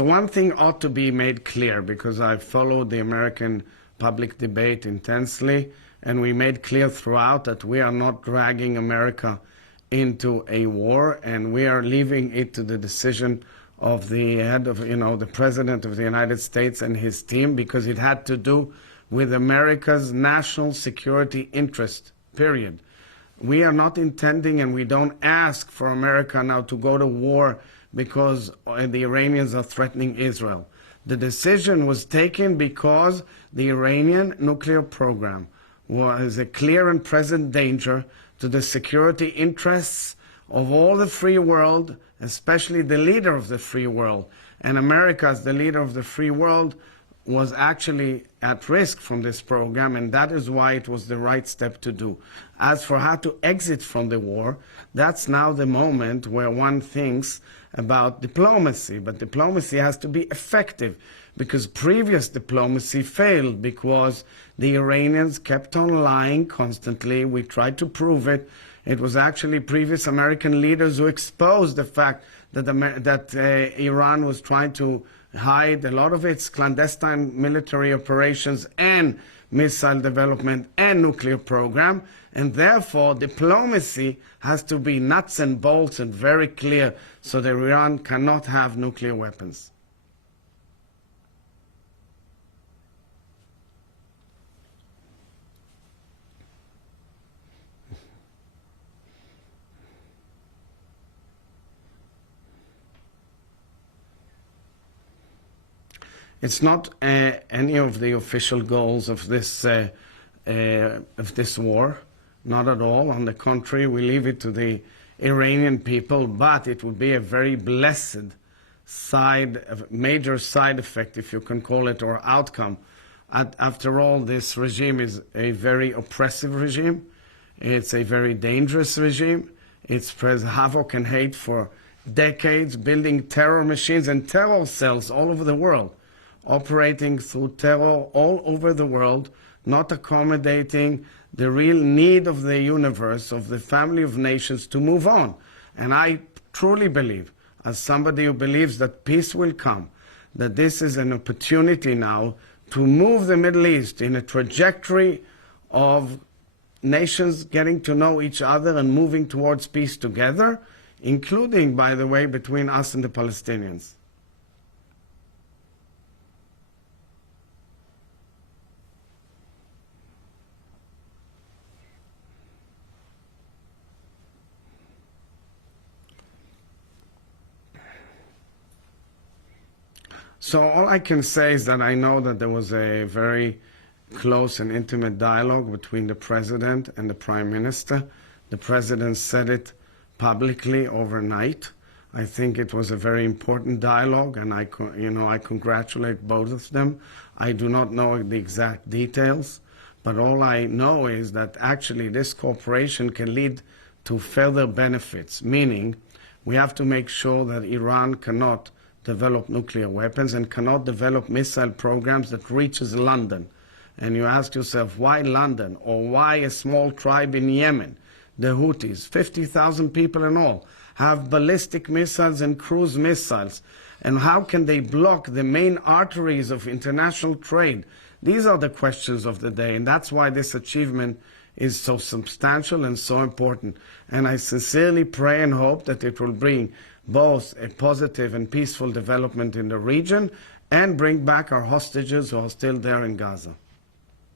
So one thing ought to be made clear, because I followed the American public debate intensely, and we made clear throughout that we are not dragging America into a war, and we are leaving it to the decision of the head of, the President of the United States and his team, because it had to do with America's national security interest, period. We are not intending, and we don't ask for America now to go to war because the Iranians are threatening Israel. The decision was taken because the Iranian nuclear program was a clear and present danger to the security interests of all the free world, especially the leader of the free world. And America, as the leader of the free world, was actually at risk from this program, and that is why it was the right step to do. As for how to exit from the war, that's now the moment where one thinks about diplomacy. But diplomacy has to be effective, because previous diplomacy failed because the Iranians kept on lying constantly. We tried to prove it. It was actually previous American leaders who exposed the fact that Iran was trying to hide a lot of its clandestine military operations and missile development and nuclear program, and therefore diplomacy has to be nuts and bolts and very clear so that Iran cannot have nuclear weapons. It's not any of the official goals of this war, not at all. On the contrary, we leave it to the Iranian people, but it would be a very blessed major side effect, if you can call it, or outcome. After all, this regime is a very oppressive regime. It's a very dangerous regime. It spreads havoc and hate for decades, building terror machines and terror cells all over the world, operating through terror all over the world, not accommodating the real need of the universe, of the family of nations, to move on. And I truly believe, as somebody who believes that peace will come, that this is an opportunity now to move the Middle East in a trajectory of nations getting to know each other and moving towards peace together, including, by the way, between us and the Palestinians. So all I can say is that I know that there was a very close and intimate dialogue between the President and the Prime Minister. The President said it publicly overnight. I think it was a very important dialogue, and I congratulate both of them. I do not know the exact details, but all I know is that actually this cooperation can lead to further benefits, meaning we have to make sure that Iran cannot develop nuclear weapons and cannot develop missile programs that reaches London. And you ask yourself, why London? Or why a small tribe in Yemen? The Houthis, 50,000 people in all, have ballistic missiles and cruise missiles. And how can they block the main arteries of international trade? These are the questions of the day, and that's why this achievement is so substantial and so important. And I sincerely pray and hope that it will bring both a positive and peaceful development in the region and bring back our hostages who are still there in Gaza.